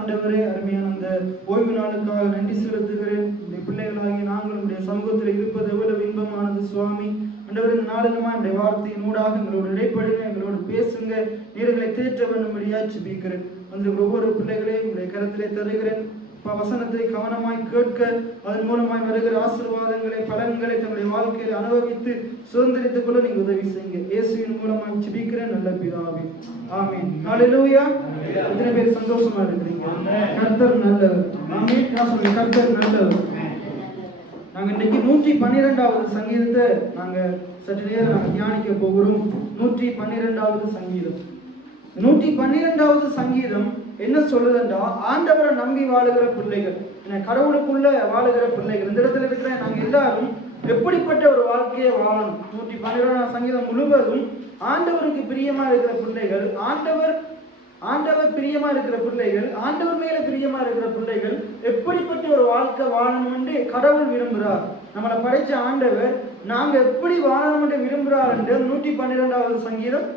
ஆண்டவரே, அருமையான அந்த ஓய்வு நாளுக்காக நன்றி செலுத்துகிறேன். இந்த பிள்ளைகளாகி நாங்கள் உடைய சமூகத்தில் இருப்பது எவ்வளவு இன்பமானது சுவாமி. ஆண்டவர், இந்த நாளிலுமா என்னுடைய வார்த்தையின் ஊடாக எங்களோடு இடைப்படுங்க, எங்களோடு பேசுங்க, நீர்களை தேற்ற வேண்டும்படியா ஜெபிக்கிறேன். வந்து ஒவ்வொரு பிள்ளைகளையும் உடைய கருத்திலே தருகிறேன். வசனத்தை கவனமாய் கேட்க, அதன் மூலமாய் வருகிற ஆசீர்வாதங்களை, பலன்களை தங்களுடைய வாழ்க்கையில் அனுபவித்து சுதந்திரித்துக் கொள்ள நீங்க உதவி செய்யுங்க. இயேசுவின் மூலமாய் ஜெபிக்கிறேன் நல்ல பிதாவே, ஆமென். ஹல்லேலூயா. எத்தனை பேர் சந்தோஷமா இருக்கிறீங்க? கர்த்தர் நல்லவர். ஆமென். நான் சொல்றேன், கர்த்தர் நல்லவர். நாங்க இன்னைக்கு 112வது சங்கீதத்தை நாங்க சற்று நேரம் நாங்க தியானிக்க போகிறோம். 112வது சங்கீதம். 112வது சங்கீதம் என்ன சொல்லுதுன்றா, ஆண்டவரை நம்பி வாழுகிற பிள்ளைகள், கடவுளுக்குள்ள வாழுகிற பிள்ளைகள். இந்த இடத்துல இருக்கிற நாங்க எல்லாரும் எப்படிப்பட்ட ஒரு வாழ்க்கையை வாழணும்? 112வது சங்கீதம் முழுவதும் ஆண்டவருக்கு பிரியமா இருக்கிற பிள்ளைகள், ஆண்டவர் பிரியமா இருக்கிற பிள்ளைகள், ஆண்டவர் மேல பிரியமா இருக்கிற பிள்ளைகள் எப்படிப்பட்ட ஒரு வாழ்க்கை வாழணும் என்று கடவுள் விரும்புகிறார். நம்மளை படைச்ச ஆண்டவர் நாங்க எப்படி வாழணும் என்று விரும்புகிறார் என்று 112வது சங்கீதம்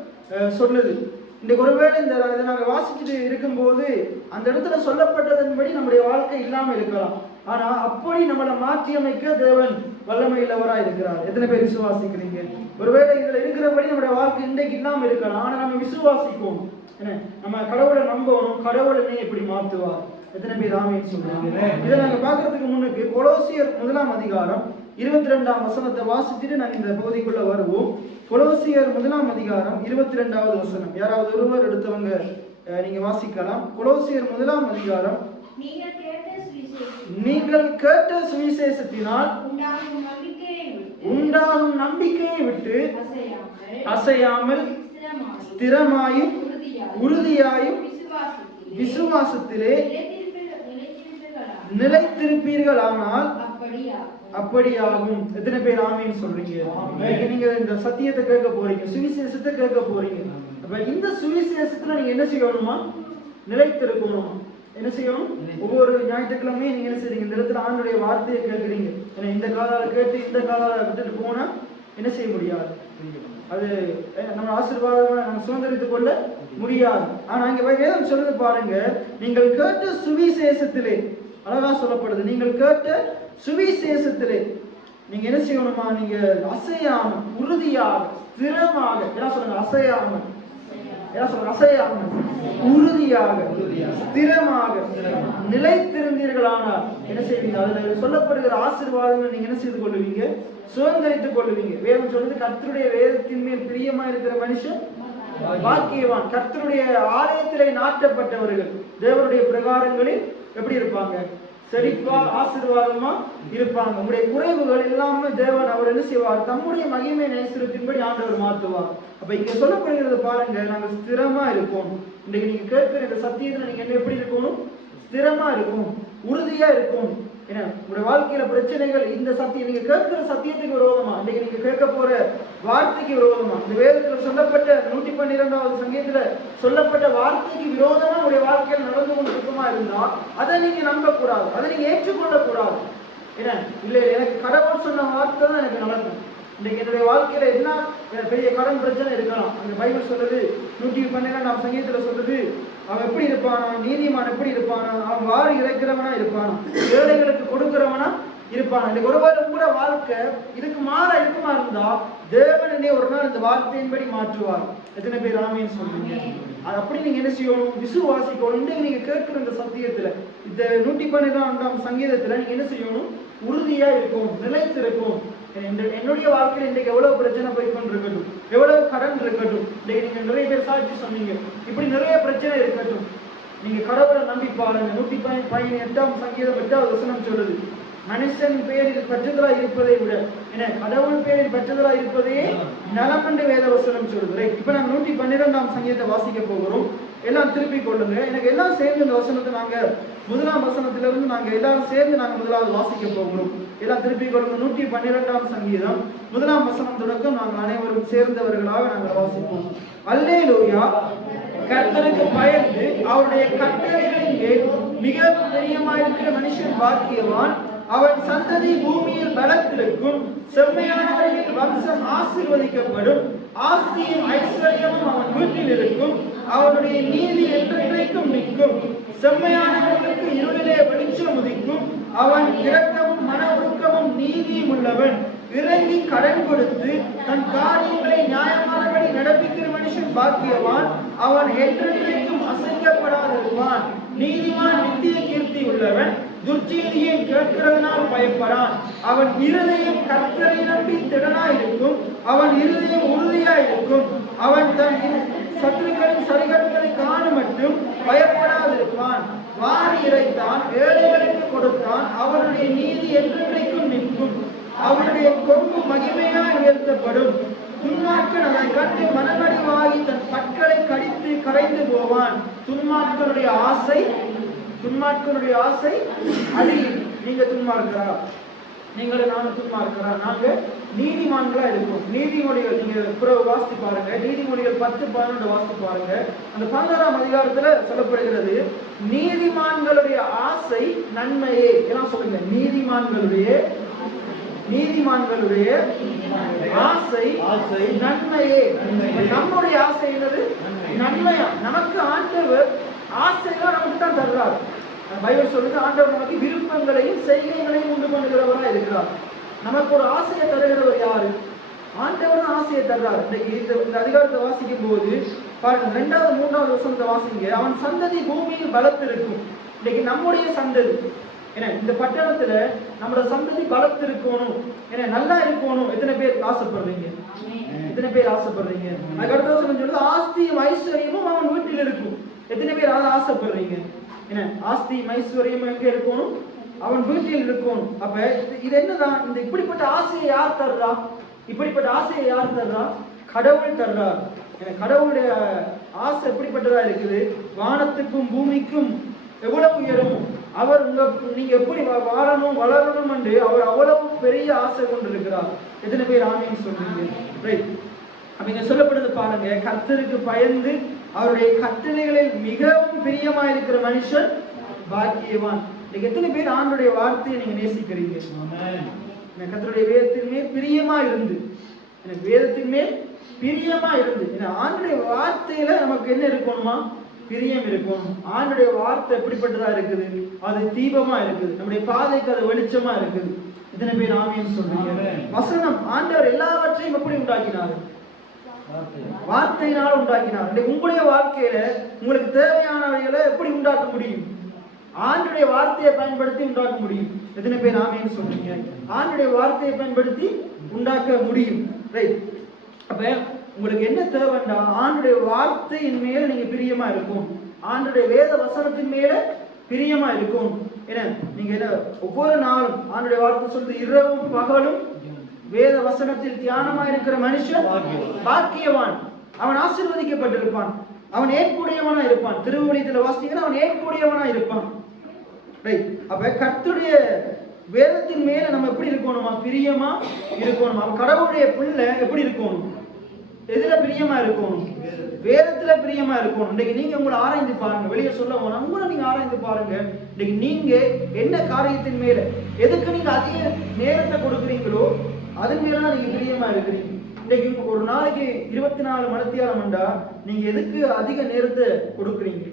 சொல்லுது. இந்த ஒருவேளை இந்த இதை நாங்கள் வாசிச்சுட்டு இருக்கும்போது அந்த இடத்துல சொல்லப்பட்டதன்படி நம்முடைய வாழ்க்கை இல்லாம இருக்கலாம். ஆனா அப்படி நம்மளை மாற்றி அமைக்க தேவன் வல்லமை உள்ளவராக இருக்கிறார். எத்தனை பேர் விசுவாசிக்கிறீங்க? ஒருவேளை இதுல இருக்கிறபடி நம்முடைய வாழ்க்கை இன்றைக்கு இல்லாம இருக்கலாம். ஆனா நம்ம விசுவாசிப்போம், நம்ம கடவுளை நம்பணும், கடவுளை எப்படி மாற்றுவார். எத்தனை பேர் ஆமென் சொல்றாங்க? இதை நாங்க பாக்குறதுக்கு முன்னுக்கு கொலோசியர் 1ஆம் அதிகாரம் 22ஆம் வசனத்தை வாசிச்சுட்டு நாங்க இந்த பகுதிக்குள்ள வருவோம். கொலோசியர் 1ஆம் அதிகாரம் 22வது வசனம். யாராவது ஒருவர் எடுத்தவங்க நீங்க வாசிக்கலாம். கொலோசியர் 1ஆம் அதிகாரம். நீங்கள் கேட்ட சுவிசேஷத்தினால் உண்டாகும் நம்பிக்கையை விட்டு அசையாமல் ஸ்திரமாயும் உறுதியாயும் விசுவாசத்திலே நிலைத்திருப்பீர்கள், ஆனால் அப்படியாகும். எத்தனை பேர் ஆமென் சொல்றீங்க? நீங்க இந்த சத்தியத்தை கேட்க போறீங்க, சுவிசேஷத்தை கேட்க போறீங்க. அப்ப இந்த சுவிசேஷத்துல நீங்க என்ன செய்யணுமா? நிலைத்திருக்கணுமா? என்ன செய்யணும்? ஒவ்வொரு ஞாயிற்றுக்கிழமையும் நீங்க என்ன செய்றீங்க? இந்த இடத்துல ஆண்டவருடைய வார்த்தையை கேட்குறீங்க. இந்த காலால கேட்டு இந்த காலால விட்டுட்டு போனா என்ன செய்ய முடியாது. அது நம்ம ஆசீர்வாதமா நம்ம சுதந்திரித்துக் கொள்ள முடியாது. ஆனா இங்க வேதம் சொல்லுது பாருங்க, நீங்கள் கேட்ட சுவிசேஷத்திலே, அழகா சொல்லப்படுது, நீங்கள் கேட்ட சுவிசேஷத்திலே நீங்க என்ன செய்யணுமா? நீங்க அசையாம உறுதியாக ஸ்திரமாக, என்ன சொல்லுங்க? அசையாம, என்ன சொல்லுங்க? அசையாம உறுதியாக ஸ்திரமாக நிலைத்திருந்தீர்களானால் என்ன செய்வீங்க? அதுல சொல்லப்படுகிற ஆசீர்வாதங்கள் நீங்க என்ன செய்து கொள்ளுவீங்க? சுதந்திரித்துக் கொள்ளுவீங்க. வேதம் சொல்றது, கர்த்தருடைய வேதத்தின் மேல் பிரியமா இருக்கிற மனுஷன் பாக்கியவான். கர்த்தருடைய ஆலயத்திலே நாட்டப்பட்டவர்கள் தேவனுடைய பிரகாரங்களில் எப்படி இருப்பாங்க? செழிப்பா ஆசீர்வாதமா இருப்பாங்க. உங்களுடைய குறைவுகள் எல்லாமே தேவன் அவர் என்ன செய்வார்? தம்முடைய மகிமை நேசத்தின்படி ஆண்டவர் மாற்றுவார். அப்ப இங்க சொல்லப்படுகிறது பாருங்க, நாங்க ஸ்திரமா இருக்கோம். இன்னைக்கு நீங்க கேட்கிற இந்த சத்தியத்துல நீங்க என்ன எப்படி இருக்கணும்? ஸ்திரமா இருக்கும், உறுதியா இருக்கும். ஏன்னா உங்களுடைய வாழ்க்கையில பிரச்சனைகள் இந்த சத்தியம், நீங்க கேட்கிற சத்தியத்துக்கு விரோதமா, இன்னைக்கு நீங்க கேட்க போற வார்த்தைக்கு விரோதமா, இந்த வேதத்துல சொல்லப்பட்ட 112வது சங்கீதத்துல சொல்லப்பட்ட வார்த்தைக்கு விரோதமா உங்களுடைய வாழ்க்கையில் நடந்து கொண்டிருக்குமா இருந்தா அதை நீங்க நம்ப கூடாது, அதை நீங்க ஏற்றுக்கொள்ள கூடாது. ஏன்னா இல்ல, எனக்கு கடவுள் சொன்ன வார்த்தை தான் எனக்கு நடக்கும். இன்னைக்கு என்னுடைய வாழ்க்கையில என்ன பெரிய கடன் பிரச்சனை இருக்கலாம். அந்த பைபிள் சொல்லுது, 112ஆம் சங்கீதத்துல சொல்லுது, அவன் எப்படி இருப்பானா? நீதிமான் எப்படி இருப்பானா? அவன் வாரி இறைக்கிறவனா இருப்பானா? ஏழைகளுக்கு கொடுக்கிறவனா இருப்பானா? இன்னைக்கு ஒருவேளை கூட வாழ்க்கை இதுக்கு மாற இருக்குமா இருந்தா தேவன் என்னை ஒரு நாள் இந்த வார்த்தையின்படி மாற்றுவார். எத்தனை பேர் ஆமென் சொல்றீங்க? அது அப்படி நீங்க என்ன செய்யணும்? விசுவாசிக்கணும். இன்னைக்கு நீங்க கேட்கிற இந்த சத்தியத்துல, இந்த 112ஆம் சங்கீதத்துல நீங்க என்ன செய்யணும்? உறுதியா இருக்கும், நிலைத்திருக்கும். என்னுடைய வாழ்க்கையில் இன்றைக்கு எவ்வளவு பிரச்சனை போய் கொண்டிருக்கட்டும், எவ்வளவு கடன் இருக்கட்டும், இன்னைக்கு நீங்க நிறைய பேர் சாட்சி சொன்னீங்க, இப்படி நிறைய பிரச்சனை இருக்கட்டும், நீங்க கடவுளை நம்பி பாருங்க. 118ஆம் சங்கீதம் 8வது வசனம் சொல்லுது, மனுஷன் பேரில் பற்றுதலா இருப்பதை விட கடவுள் பேரில் பற்றுதலா இருப்பதையே நலம் என்று வேத வசனம் சொல்லுது. இப்ப நாங்க 112ஆம் சங்கீதத்தை வாசிக்க போகிறோம். எல்லாம் திருப்பி கொள்ளுங்க. எனக்கு எல்லாம் சேர்ந்து இந்த வசனத்தை நாங்க 1ஆம் வசனத்திலிருந்து நாங்க எல்லாரும் சேர்ந்து நாங்க முதலாவது வாசிக்க போகிறோம். எல்லாம் திருப்பி கொள்ளுங்க. 112ஆம் சங்கீதம் 1ஆம் வசனம் தொடக்கம் நாங்கள் அனைவரும் சேர்ந்தவர்களாக நாங்கள் வாசிப்போம். அல்லேலூயா. கர்த்தருக்கு பயந்து அவருடைய கட்டளைகளின் மேல் மிகவும் பிரியமாயிருக்கிற மனுஷன் பாக்கியவான். அவன் சந்ததி பூமியில் பலத்திற்கும், செம்மையானவர்களின் வம்சம் ஆசீர்வதிக்கப்படும். ஆஸ்தியும் ஐஸ்வர்யமும் அவன் வீட்டில் இருக்கும். அவனுடைய நீதி என்றென்றைக்கும் நிற்கும். செம்மையானவர்களுக்கு இருளிலே வெளிச்சம் உதிக்கும். அவன் இரக்கமும் மன ஒழுக்கமும் நீதியும் உள்ளவன். இறங்கி கடன் கொடுத்து தன் காரியங்களை நியாயமானபடி நடப்பிக்கிற மனுஷன் பாக்கியவான். அவன் என்றென்றைக்கும் அசைக்கப்படாதிருப்பான். நீதிமான் நித்திய கீர்த்தி உள்ளவன். துர்ச்செய்தியை கேட்கிறதனால் பயப்படான். அவன் இருதயம் கர்த்தரை நம்பி திடனாயிருக்கும். அவன் இருதயம் உறுதியாயிருக்கும். அவன் தன் சத்துருக்களின் சரிகட்டுகளை காண மட்டும் பயப்படாதிருப்பான். வாரி இறைத்தான், ஏழைகளுக்கு கொடுத்தான். அவனுடைய நீதி என்றென்றைக்கும் நிற்கும். அவனுடைய கொம்பு மகிமையாய் உயர்த்தப்படும். துன்மார்க்கன் அதை கண்டு மனநடிவாகி தன் பற்களை கடித்து கரைந்து போவான். துன்மார்க்கனுடைய ஆசை அழியும். நீங்க துன்மார்க்கரா? நீங்களும் நானும் துன்மார்க்கரா? நாங்க நீதிமான்களா இருக்கும். நீதிமொழிகள் நீங்க பிறகு வாசித்து பாருங்க. நீதிமொழிகள் 10-11 வாசித்து பாருங்க. அந்த 11ஆம் அதிகாரத்துல சொல்லப்படுகிறது, நீதிமான்களுடைய ஆசை நன்மையே. எல்லாம் சொல்லுங்க, நீதிமான்களுடைய ஆசை நன்மையே. நம்முடைய ஆசை என்னது? நன்மையா. நமக்கு ஆண்டவர் ஆசைதான் நமக்கு தான் தர்றார். பைபிள் சொல்லுது, ஆண்டவர் நமக்கு விருப்பங்களையும் செய்கைகளையும் உண்டு பண்ணுகிறவரா இருக்கிறார். நமக்கு ஒரு ஆசையை தருகிறவர் யாரு? ஆண்டவர் தான் ஆசையை தர்றார். இன்னைக்கு இந்த அதிகாரத்தை வாசிக்கும் போது பாருங்க, 2வது 3வது வசனத்தை வாசிங்க. அவன் சந்ததி பூமியில் பலத்திருக்கும். இன்னைக்கு நம்முடைய சந்ததி ஏன்னா இந்த பட்டணத்துல நம்மளோட சந்ததி பலத்திருக்கணும், ஏன்னா நல்லா இருக்கணும். எத்தனை பேர் ஆசைப்படுறீங்க? அதுக்கு அடுத்த வசனம் சொல்லுது, ஆஸ்தியும் ஐஸ்வர்யமும் அவன் வீட்டில் இருக்கும். எத்தனை பேர் அதை ஆசைப்படுறீங்க? என்ன ஆஸ்தியும் ஐஸ்வர்யமும் எங்க இருக்கணும்? அவன் வீட்டில் இருக்கணும். அப்ப இது என்னதான்? இந்த இப்படிப்பட்ட ஆசையை யார் தர்றா? கடவுள் தர்றார். கடவுளுடைய ஆசை எப்படிப்பட்டதா இருக்குது? வானத்துக்கும் பூமிக்கும் எவ்வளவு உயரும். அவர் நீங்க எப்படி வாழணும் வளரணும் என்று அவர் அவ்வளவு பெரிய ஆசை கொண்டிருக்கிறார். எத்தனை பேர் ஆமீன் சொல்றீங்க? ரைட். அப்படிங்க சொல்லப்படுது பாருங்க, கர்த்தருக்கு பயந்து அவருடைய கட்டளைகளில் மிகவும் பிரியமா இருக்கிற மனுஷன் பாக்கியவான். இன்னைக்கு எத்தனை பேர் ஆண்டோடைய வார்த்தையை நீங்க நேசிக்கிறீங்க? கர்த்தருடைய வேதத்தின் மேல் பிரியமா இருந்து, வேதத்தின் மேல் பிரியமா இருந்து, ஆண்டுடைய வார்த்தையில நமக்கு என்ன இருக்கணுமா? பிரியம் இருக்கணும். ஆண்டுடைய வார்த்தை எப்படிப்பட்டதா இருக்குது? அது தீபமா இருக்குது. நம்முடைய பாதைக்கு அது வெளிச்சமா இருக்குது. இத்தனை பேர் ஆமீன் சொல்றீங்க? வசனம், ஆண்டவர் எல்லாவற்றையும் எப்படி உண்டாக்கினார்? வார்த்தையினால் உண்டாக்கினார். உங்களுடைய வாழ்க்கையில உங்களுக்கு தேவையானவைகளை எப்படி உண்டாக்க முடியும்? ஆண்டுடைய வார்த்தையை பயன்படுத்தி உண்டாக்க முடியும். எத்தனை பேர் ஆமீன் சொல்றீங்க? ஆண்டுடைய வார்த்தையை பயன்படுத்தி உண்டாக்க முடியும். ரைட். அப்ப உங்களுக்கு என்ன தேவைண்டா? ஆண்டுடைய வார்த்தையின் மேல நீங்க பிரியமா இருக்கும். ஆண்டுடைய வேத வசனத்தின் மேல பிரியமா இருக்கும். ஏன்னா நீங்க என்ன ஒவ்வொரு நாளும் ஆண்டுடைய வார்த்தை சொல்றது, இரவும் பகலும் வேத வசனத்தில் தியானமா இருக்கிற மனுஷன் பாக்கியவான். அவன் ஆசீர்வதிக்கப்பட்டிருப்பான். அவன் ஏற்புடையவனா இருப்பான். திருவழியத்துல வாசித்தீங்கன்னா அவன் ஏற்புடையவனா இருப்பான். ரைட். அப்ப கர்த்தருடைய வேதத்தின் மேல நம்ம எப்படி இருக்கணுமா? பிரியமா இருக்கணும். அவன் கடவுளுடைய பிள்ளை எப்படி இருக்கணும்? எதுல பிரியமா இருக்கணும்? வேதத்துல பிரியமா இருக்கணும். இன்னைக்கு நீங்க உங்களை ஆராய்ந்து பாருங்க. வெளியே சொல்ல போனா உங்களை நீங்க ஆராய்ந்து பாருங்க. இன்னைக்கு நீங்க என்ன காரியத்தின் மேல, எதுக்கு நீங்க அதிக நேரத்தை கொடுக்குறீங்களோ அதன் மேல நீங்க பிரியமா இருக்கிறீங்க. இன்னைக்கு ஒரு நாளைக்கு 24 மணித்தியாலம்டா நீங்க எதுக்கு அதிக நேரத்தை கொடுக்குறீங்க?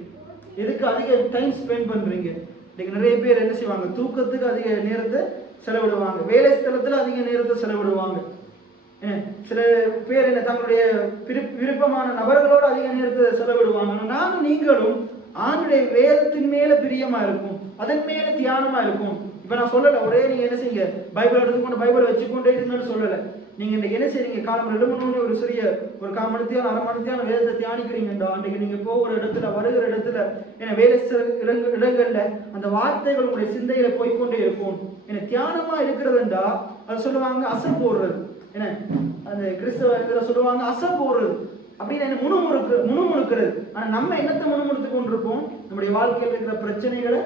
எதுக்கு அதிக டைம் ஸ்பெண்ட் பண்றீங்க? இன்னைக்கு நிறைய பேர் என்ன செய்வாங்க? தூக்கத்துக்கு அதிக நேரத்தை செலவிடுவாங்க. வேலை ஸ்தலத்துல அதிக நேரத்தை செலவிடுவாங்க. சில பேர் என்ன தங்களுடைய விருப்பமான நபர்களோடு அதிக நேரத்தை செலவிடுவாங்க. நானும் நீங்களும் ஆண்டுடைய வேதத்தின் மேல பிரியமா இருக்கும், அதன் மேல தியானமா இருக்கும். இப்ப நான் சொல்லல ஒரே நீங்க என்ன செய்யுங்க, பைபிள் எடுத்துக்கொண்டு பைபிள் வச்சுக்கொண்டே இருந்தேன்னு சொல்லல. நீங்க இன்னைக்கு என்ன செய்றீங்க? காலம் எழுமணும்னு ஒரு சிறிய ஒரு 1/4 மணி நேரம் 1/2 மணி நேரம் வேதத்தை தியானிக்கிறீங்கடா. அன்றைக்கு நீங்க போகிற இடத்துல வருகிற இடத்துல ஏன்னா வேலை இடங்கள்ல அந்த வார்த்தைகள் உங்களுடைய சிந்தையில போய்கொண்டே இருக்கும். ஏன்னா தியானமா இருக்கிறதுண்டா அது சொல்லுவாங்க அசம் போடுறது. என்ன அந்த கிறிஸ்தவ இதுல சொல்லுவாங்க அசம் போடுறது அப்படின்னு முணுமுணுக்கிறது. ஆனா நம்ம என்னத்தை முணுமுணுத்து கொண்டிருப்போம்? நம்முடைய வாழ்க்கையில் இருக்கிற பிரச்சனைகளை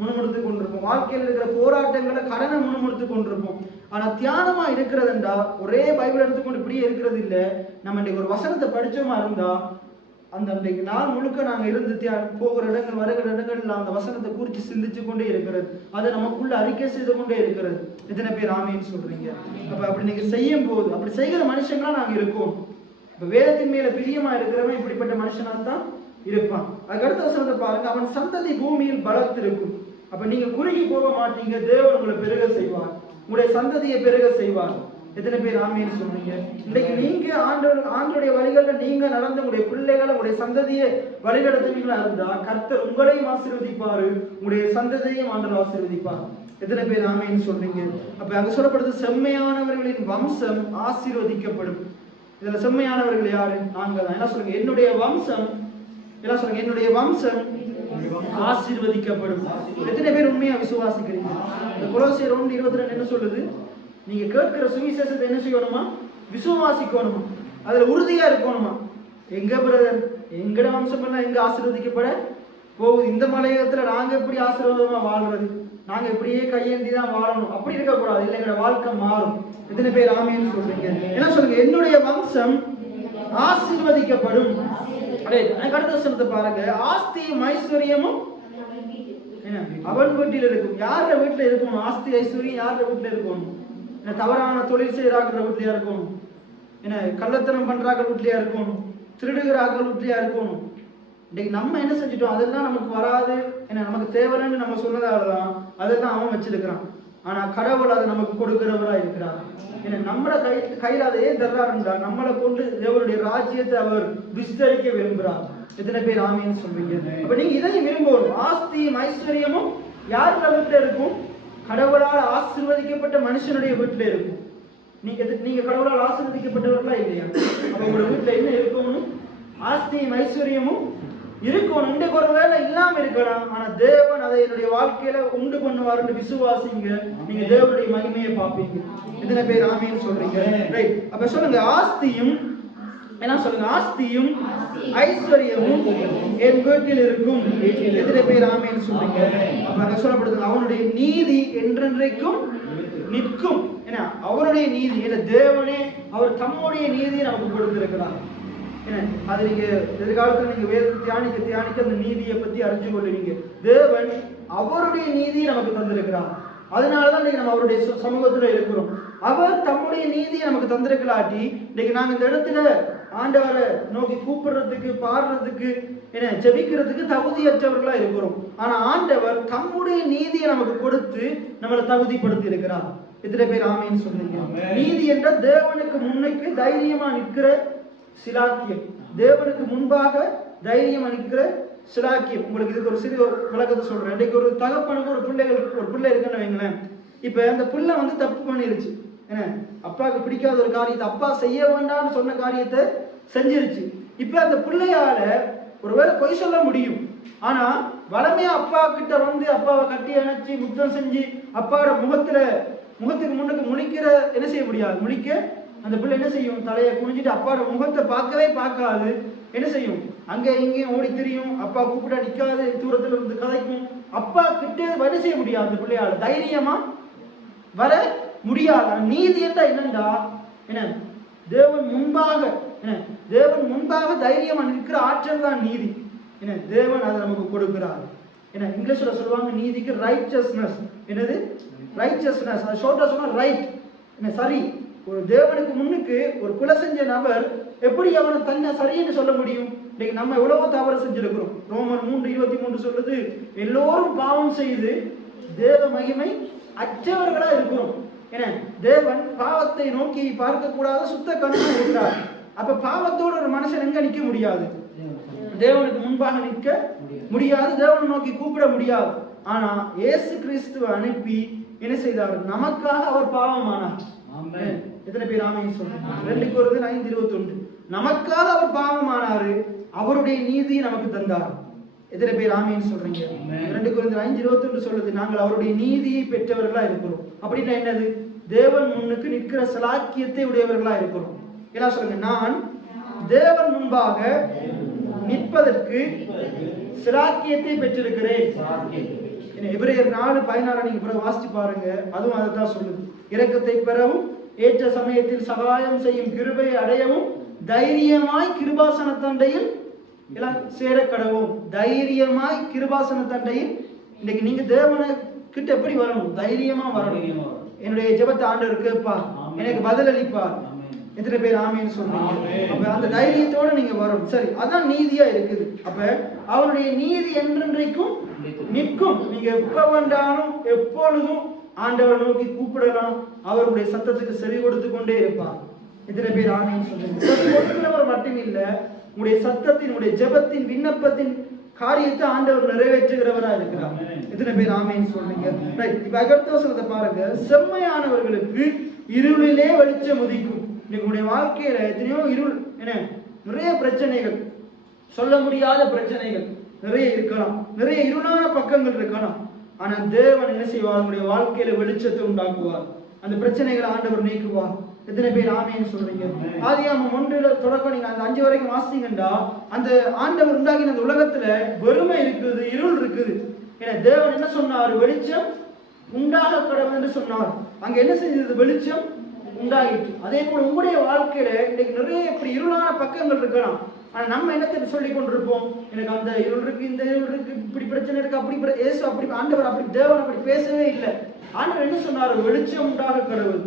முணுமுணுத்து கொண்டிருப்போம். வாழ்க்கையில் இருக்கிற போராட்டங்களை கடனை முணுமுணுத்து கொண்டிருப்போம். ஆனா தியானமா இருக்கிறதுண்டா ஒரே பைபிள் எடுத்துக்கொண்டு இப்படியே இருக்கிறது இல்லை. நம்ம இன்னைக்கு ஒரு வசனத்தை படிச்சோமா இருந்தா அந்த அன்றைக்கு நாள் முழுக்க நாங்க இருந்து போகிற இடங்கள் வருகிற இடங்கள்ல அந்த வசனத்தை குறித்து சிந்திச்சு கொண்டே இருக்கிறது. அதை நமக்குள்ள அறிக்கை செய்து கொண்டே இருக்கிறது. எத்தனை பேர் ஆமீன்னு சொல்றீங்க? அப்ப அப்படி நீங்க செய்யும் போது அப்படி செய்கிற மனுஷங்களா நாங்க இருக்கோம். இப்ப வேதத்தின் மேல பிரியமா இருக்கிறவன் இப்படி எப்படிப்பட்ட மனுஷனா தான் இருப்பான். அதுக்கு அடுத்த வசனத்தை பாருங்க, அவன் சந்ததி பூமியில் பலத்திருக்கும். அப்ப நீங்க குறுகி போக மாட்டீங்க, தேவன் உங்களை பெருக செய்வார், உங்களுடைய சந்ததியை பெருக செய்வார். எத்தனை பேர் ஆமீன்னு சொல்றீங்க? இன்னைக்கு நீங்க ஆண்டவருடைய வழிகள்ல நீங்க நடந்த உங்களுடைய பிள்ளைகளை உங்களுடைய சந்ததியை வழிநடத்துவீங்களா இருந்தா கர்த்தர் உங்களையும் ஆசீர்வதிப்பாரு, உங்களுடைய சந்ததியையும் ஆண்டவர் ஆசீர்வதிப்பார். எத்தனை பேர் ஆமீன்னு சொல்றீங்க? அப்ப அங்க சொல்லப்படுது செம்மையானவர்களின் வம்சம் ஆசீர்வதிக்கப்படும். இதுல செம்மையானவர்கள் யாரு? நாங்க தான். என்ன சொல்லுங்க? என்னுடைய வம்சம், என்ன சொல்லுங்க? என்னுடைய வம்சம் ஆசீர்வதிக்கப்படும். எத்தனை பேர் உண்மையா விசுவாசிக்கிறீங்க? இந்த கொலோசியர் 1:22 என்ன சொல்லுது? நீங்க கேட்கிற சுவிசேஷத்தை என்ன செய்யணுமா? விசுவாசிக்கணுமா, அதுல உறுதியா இருக்கணுமா. எங்க பிரதர், எங்கட வம்சம் எல்லாம் எங்க ஆசீர்வதிக்கப்பட போகுது? இந்த மலையகத்துல நாங்க எப்படி ஆசீர்வாதமா வாழ்றது? நாங்க இப்படியே கையேந்தி தான் வாழணும், அப்படி இருக்கக்கூடாது. இல்லை, எங்களோட வாழ்க்கை மாறும். எத்தனை பேர் ஆமீன்னு சொல்றீங்க? என்ன சொல்லுங்க? என்னுடைய வம்சம் ஆசீர்வதிக்கப்படும். அடுத்த வசனத்தை பாருங்க, ஆஸ்தியும் ஐஸ்வர்யமும் அவன் வீட்டில் இருக்கும். யார வீட்டுல இருக்கணும்? ஆஸ்தி ஐஸ்வர்யம் யார வீட்டுல இருக்கணும்? தவறான தொழில் செய்யறாங்க வீட்லயா இருக்கணும், என்ன கள்ளத்தனம் பண்றாங்க வீட்லயா இருக்கணும், திருடுகிறார்கள் வீட்லயா இருக்கணும். இன்னைக்கு நம்ம என்ன செஞ்சுட்டோம்? அதெல்லாம் நமக்கு வராது, என்ன நமக்கு தேவைன்னு நம்ம சொன்னதாலதான் அதெல்லாம் அவன் வச்சிருக்கிறான். ஆனா கடவுள் அதை நமக்கு கொடுக்கிறவரா இருக்கிறார். ஏன்னா நம்மள கையில அதை ஏன் தர்றாருன்றா, நம்மளை கொண்டு தேவனுடைய ராஜ்யத்தை அவர் விஸ்தரிக்க விரும்புகிறார். எத்தனை பேர் ஆமீன்னு சொல்றீங்க? அப்ப நீங்க இதையும் விரும்பணும். ஆஸ்தியும் ஐஸ்வர்யமும் யாருடைய வீட்டுல இருக்கும்? கடவுளால் ஆசீர்வதிக்கப்பட்ட மனுஷனுடைய வீட்டுல இருக்கும். நீங்க கடவுளால் ஆசீர்வதிக்கப்பட்டவர்களா இல்லையா? அப்ப உங்களோட வீட்டுல என்ன இருக்கணும்? ஆஸ்தியும் ஐஸ்வர்யமும் இருக்கணும். இன்றைக்கு ஒரு வேலை இல்லாம இருக்கலாம், ஆனா தேவன் அதை என்னுடைய வாழ்க்கையில உண்டு பண்ணுவாருன்னு விசுவாசிங்க, நீங்க தேவனுடைய மகிமையை பார்ப்பீங்க. எத்தனை பேர் ஆமீன்னு சொல்றீங்க? ரைட். அப்ப சொல்லுங்க, ஆஸ்தியும் என்ன சொல்லுங்க? ஆஸ்தியும் ஐஸ்வர்யமும் என் வீட்டில் இருக்கும். எத்தனை பேர் ஆமீன்னு சொல்றீங்க? அப்ப அங்க சொல்லப்படுது, அவனுடைய நீதி என்றென்றைக்கும் நிற்கும். ஏன்னா அவருடைய நீதி, ஏன்னா தேவனே அவர் தம்முடைய நீதியை நமக்கு கொடுத்திருக்கிறார். அது நீங்க எதிர்காலத்துல நீங்க வேதத்தை தியானிக்க அந்த நீதியை பத்தி அறிஞ்சு கொள்ளுவீங்க. தேவன் அவருடைய நீதியை நமக்கு தந்திருக்கிறார். அதனாலதான் இன்னைக்கு நம்ம அவருடைய சமூகத்துல இருக்கிறோம். அவர் தம்முடைய நீதியை நமக்கு தந்திருக்கலாட்டி இன்னைக்கு நாங்க இந்த இடத்துல ஆண்டவரை நோக்கி கூப்பிடுறதுக்கு, பாடுறதுக்கு, என்ன ஜெபிக்கிறதுக்கு தகுதியற்றவர்களா இருக்கிறோம். ஆனா ஆண்டவர் தம்முடைய நீதியை நமக்கு கொடுத்து நம்மளை தகுதிப்படுத்தி இருக்கிறார். எத்தனை பேர் ஆமீன்னு சொல்றீங்க? நீதி என்ற தேவனுக்கு முன்னுக்கு தைரியமா நிற்கிற சிலாக்கியம், தேவனுக்கு முன்பாக தைரியமா நிற்கிற சிலாக்கியம். உங்களுக்கு இதுக்கு ஒரு சிறு விளக்கத்தை சொல்றேன். இன்னைக்கு ஒரு தகப்பனுக்கு ஒரு பிள்ளை இருக்குன்னு வைங்களேன். இப்ப அந்த பிள்ளை தப்பு பண்ணிருச்சு. என்ன, அப்பாவுக்கு பிடிக்காத ஒரு காரியத்தை, அப்பா செய்ய வேண்டாம்னு சொன்ன காரியத்தை செஞ்சிருச்சு. இப்ப அந்த பிள்ளையால ஒருவேளை பொய் சொல்ல முடியும், ஆனா வளமையா அப்பா கிட்ட அப்பாவை கட்டி அணைச்சி முத்தம் செஞ்சு அப்பாவோட முகத்துக்கு முன்னுக்கு முழிக்கிற என்ன செய்ய முடியாது. முழிக்க அந்த பிள்ளை என்ன செய்யும்? தலையை குனிஞ்சிட்டு அப்பாவோட முகத்தை பார்க்கவே பார்க்காது. என்ன செய்யும்? அங்க இங்கேயும் ஓடி திரியும். அப்பா கூப்பிட்டா நிக்காது, தூரத்துல இருந்து கதைக்கும். அப்பா கிட்ட வர செய்ய முடியாது. அந்த பிள்ளையால தைரியமா வர முடியாது. நீதி என்றா என்னண்டா, என்ன தேவன் முன்பாக தைரியமா நிற்கிற ஆற்றல் தான் நீதி. என்ன தேவன் அதை நமக்கு கொடுக்கிறார். என்ன இங்கிலீஷ்ல சொல்லுவாங்க நீதிக்கு ரைச்சஸ்னஸ். என்னது ரைச்சஸ்னஸ்? அது ஷார்ட்டா சொன்னா ரைட். என்ன சரி. ஒரு தேவனுக்கு முன்னுக்கு ஒரு கொலை செஞ்ச நபர் எப்படி அவனை தன்னை சரின்னு சொல்ல முடியும்? இன்னைக்கு நம்ம எவ்வளவோ தவறு செஞ்சிருக்கிறோம். ரோமர் 3:23 சொல்லுது, எல்லோரும் பாவம் செய்து தேவ மகிமை அற்றவர்களா இருக்கிறோம். ஏன்னா தேவன் பாவத்தை நோக்கி பார்க்க கூடாத சுத்த கண்ணு இருக்கிறார். அப்ப பாவத்தோட ஒரு மனுஷன் எங்க நிக்க முடியாது? தேவனுக்கு முன்பாக நிற்க முடியாது, தேவனை நோக்கி கூப்பிட முடியாது. ஆனா இயேசு கிறிஸ்துவை அனுப்பி என்ன செய்தார்? நமக்காக அவர் பாவமானார். எத்தனை பேர் ஆமென் சொல்றீங்க? 2 கொரிந்தியர் 5:21 நமக்காக அவர் பாவமானாரு, அவருடைய நீதியை நமக்கு தந்தார். எத்தனை பேர் ஆமென் சொல்றீங்க? 2 கொரிந்தியர் 5:21 சொல்லுது, நாங்கள் அவருடைய நீதியை பெற்றவர்களா இருக்கிறோம். அப்படின்னா என்னது? தேவன் முன்னுக்கு நிற்கிற சலாக்கியத்தை உடையவர்களா இருக்கிறோம். என்ன சொல்லுங்க? நான் தேவன் முன்பாக நிற்பதற்கு சலாக்கியத்தை பெற்றிருக்கிறேன். எபிரேயர் 4:16 நீங்க வாசிச்சு பாருங்க, அதுவும் அதை தான் சொல்லுது. இரக்கத்தை பெறவும் ஏற்ற சமயத்தில் சகாயம் செய்யும் கிருபையை அடையவும் தைரியமாய் கிருபாசன தண்டையில் சேர கடவும். தைரியமாய் கிருபாசன தண்டையில். இன்னைக்கு நீங்க தேவனை கிட்ட எப்படி வரணும்? தைரியமா வரணும். என்னுடைய ஜெபத்தை ஆண்டவர் கேட்பார், எனக்கு பதில் அளிப்பார். எத்தனை பேர் ஆமேன்னு சொல்றீங்க? அப்ப அந்த தைரியத்தோட நீங்க வரும். சரி, அதான் நீதியா இருக்குது. அப்ப அவருடைய நீதி என்றென்றைக்கும் நிற்கும். நீங்க எப்ப வேண்டாலும் எப்பொழுதும் ஆண்டவரை நோக்கி கூப்பிடலாம். அவருடைய சத்தத்துக்கு செவி கொடுத்து கொண்டே இருப்பார். எத்தனை பேர் ஆமேன்னு சொல்றீங்க? செவி கொடுக்கிறவர் மட்டும் இல்ல, உங்களுடைய சத்தத்தின், உங்களுடைய ஜெபத்தின், விண்ணப்பத்தின் காரியத்தை ஆண்டவர் நிறைவேற்றுகிறவரா இருக்கிறார். எத்தனை பேர் ஆமேன்னு சொல்றீங்க? இப்ப அடுத்த வசனத்தை பாருங்க. செம்மையானவர்களுக்கு இருளிலே வெளிச்சம் உதிக்கும். உங்களுடைய வாழ்க்கையில எத்தனையோ இருள், என்ன நிறைய பிரச்சனைகள், சொல்ல முடியாத பிரச்சனைகள் நிறைய இருக்கலாம், நிறைய இருளான பக்கங்கள் இருக்கலாம். ஆனா தேவன் என்ன செய்வார்? உங்களுடைய வாழ்க்கையில வெளிச்சத்தை உண்டாக்குவார். அந்த பிரச்சனைகளை ஆண்டவர் நீக்குவார். எத்தனை பேர் ஆமேன்னு சொல்றீங்க? ஆதியாகமம் 1 தொடக்கம் நீங்க அந்த 5 வரைக்கும் வாசித்தீங்கன்னா, அந்த ஆண்டவர் உண்டாக்கின அந்த உலகத்துல வெறுமை இருக்குது, இருள் இருக்குது. ஏன்னா தேவன் என்ன சொன்னார்? வெளிச்சம் உண்டாக கடவுள் என்று சொன்னார். அங்க என்ன செஞ்சது? வெளிச்சம் உண்டாயிற்று. அதே போல உங்களுடைய வாழ்க்கையில இன்னைக்கு நிறைய இப்படி இருளான பக்கங்கள் இருக்கலாம். ஆனா நம்ம என்னத்தை சொல்லி கொண்டிருப்போம்? எனக்கு அந்த இருள் இருக்கு, இந்த இருள் இருக்கு, இப்படி பிரச்சனை இருக்கு, அப்படி இயேசு அப்படி, ஆண்டவர் அப்படி, தேவன் அப்படி பேசவே இல்லை. ஆண்டவர் என்ன சொன்னார்? வெளிச்சம் உண்டாக கடவுள்.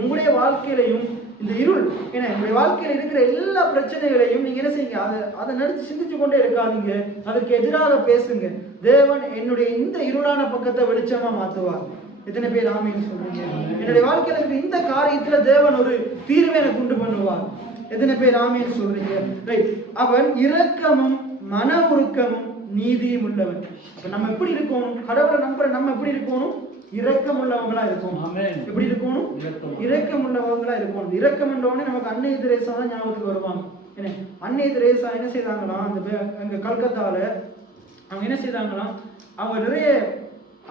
உங்களுடைய வாழ்க்கையிலையும் இந்த இருள், ஏன்னா உங்களுடைய வாழ்க்கையில இருக்கிற எல்லா பிரச்சனைகளையும் நீங்க என்ன செய்யுங்க? அதை நினைச்சு சிந்திச்சு கொண்டே இருக்காதீங்க. அதற்கு எதிராக பேசுங்க. தேவன் என்னுடைய இந்த இருளான பக்கத்தை வெளிச்சமா மாத்துவார். எத்தனை பேர் ஆமீன் சொல்றீங்க? என்னுடைய வாழ்க்கையில இருக்க இந்த காரியத்துல தேவன் ஒரு தீர்வை எனக்கு உண்டு பண்ணுவார். எத்தனை பேர் ஆமீன் சொல்றீங்க? ரைட். அவன் இரக்கமும் மன உருக்கமும் நீதியும் உள்ளவன். அப்ப நம்ம எப்படி இருக்கணும்? கடவுளை நம்புற நம்ம எப்படி இருக்கணும்? இரக்கம் உள்ளவங்களா இருக்கணும். எப்படி இருக்கணும்? இரக்கம் உள்ளவங்களா இருக்கணும். இரக்கம் என்றவனே நமக்கு அன்னை தெரேசா தான் ஞாபகத்துக்கு வருவாங்க. என்ன அன்னை தெரேசா என்ன செய்தாங்களாம்? அந்த அங்க கல்கத்தால அவங்க என்ன செய்தாங்களாம்? அவங்க நிறைய